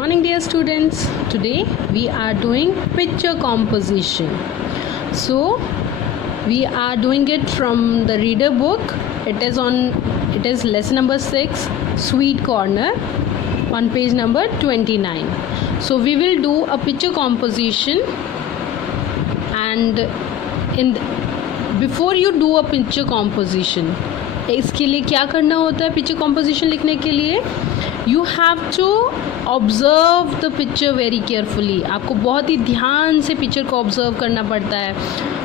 morning dear students. Today we are doing picture composition. So we are doing it from the reader book. It is lesson number 6, Sweet Corner, on page number 29. So we will do a picture composition, and before you do a picture composition, इसके लिए क्या करना होता है? Picture composition लिखने के लिए you have to observe the picture very carefully. आपको बहुत ही ध्यान से पिक्चर को ऑब्ज़र्व करना पड़ता है.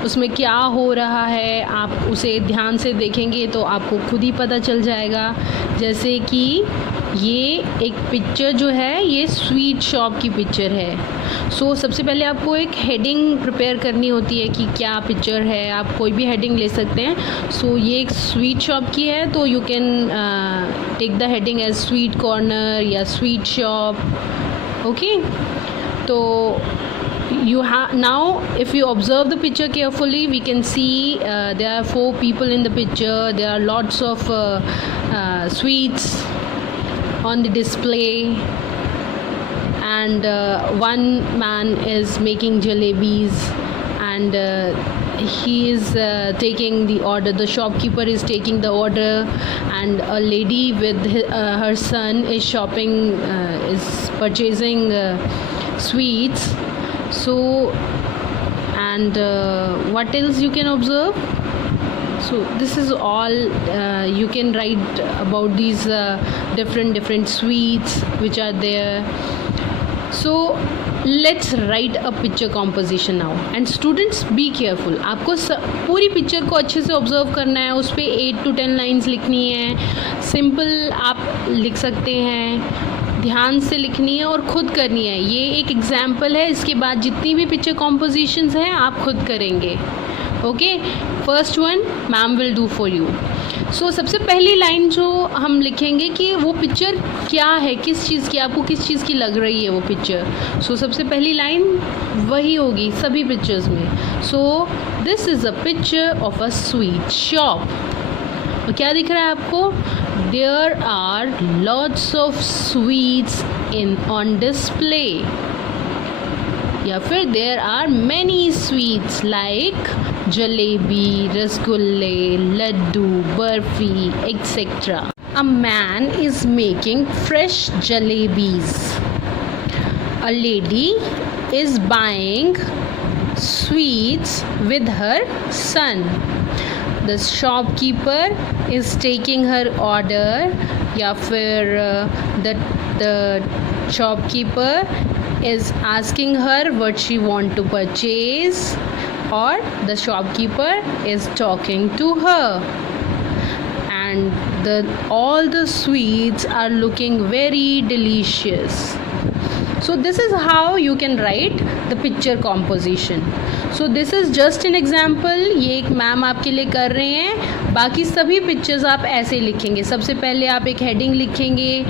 उसमें क्या हो रहा है आप उसे ध्यान से देखेंगे तो आपको खुद ही पता चल जाएगा. जैसे कि ये एक पिक्चर जो है ये स्वीट शॉप की पिक्चर है. सो सबसे पहले आपको एक हेडिंग प्रिपेयर करनी होती है कि क्या पिक्चर है. आप कोई भी हेडिंग ले सकते हैं. सो ये एक स्वीट शॉप की है तो you can take the heading as sweet corner या स्वीट शॉप. ओके, तो you have now, if you observe the picture carefully, we can see there are 4 people in the picture. There are lots of sweets on the display, and one man is making jalebis, and he is taking the order. The shopkeeper is taking the order, and a lady with her son is shopping, is purchasing sweets. So, and what else you can observe? So this is all you can write about these different sweets which are there. So let's write a picture composition now, and students be careful. आपको पूरी picture को अच्छे से observe करना है. उस पर 8 to 10 lines लिखनी है. सिंपल आप लिख सकते हैं, ध्यान से लिखनी है और ख़ुद करनी है. ये एक एग्जाम्पल है. इसके बाद जितनी भी पिक्चर कॉम्पोजिशंस हैं आप खुद करेंगे. Okay, first one ma'am will do for you. So सबसे पहली लाइन जो हम लिखेंगे कि वो पिक्चर क्या है, किस चीज़ की, आपको किस चीज़ की लग रही है वो पिक्चर. सो सबसे पहली लाइन वही होगी सभी पिक्चर्स में. So this is a picture of a sweet shop. तो क्या दिख रहा है आपको? There are lots of sweets on display, या फिर there are many sweets like jalebi, रसगुल्ले, laddoo, barfi, etc. A man is making fresh jalebis. A lady is buying sweets with her son. The shopkeeper is taking her order, या फिर the shopkeeper is asking her what she want to purchase, or the shopkeeper is talking to her, and all the sweets are looking very delicious. So this is how you can write the picture composition. So this is just an example. ये एक ma'am आपके लिए कर रहे हैं. बाकी सभी pictures आप ऐसे लिखेंगे. सबसे पहले आप एक हेडिंग लिखेंगे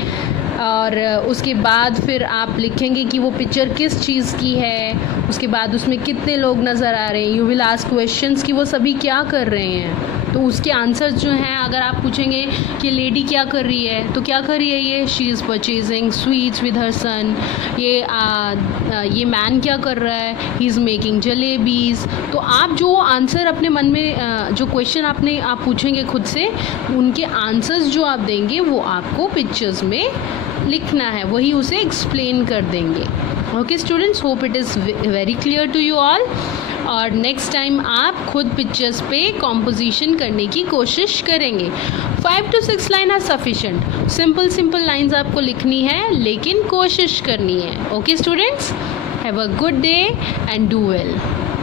और उसके बाद फिर आप लिखेंगे कि वो पिक्चर किस चीज़ की है. उसके बाद उसमें कितने लोग नज़र आ रहे हैं. यू विल आस्क क्वेश्चंस कि वो सभी क्या कर रहे हैं. तो उसके आंसर्स जो हैं, अगर आप पूछेंगे कि लेडी क्या कर रही है तो क्या कर रही है ये, she is purchasing sweets with her son. ये मैन क्या कर रहा है, ही इज़ मेकिंग जलेबीज़. तो आप जो आंसर अपने मन में जो क्वेश्चन आप पूछेंगे खुद से, उनके आंसर्स जो आप देंगे वो आपको पिक्चर्स में लिखना है, वही उसे एक्सप्लेन कर देंगे. Okay students, hope it is very clear to you all. और नेक्स्ट टाइम आप खुद पिक्चर्स पे कॉम्पोजिशन करने की कोशिश करेंगे. 5 to 6 line are sufficient. Simple lines आपको लिखनी है, लेकिन कोशिश करनी है. Okay students, have a good day and do well.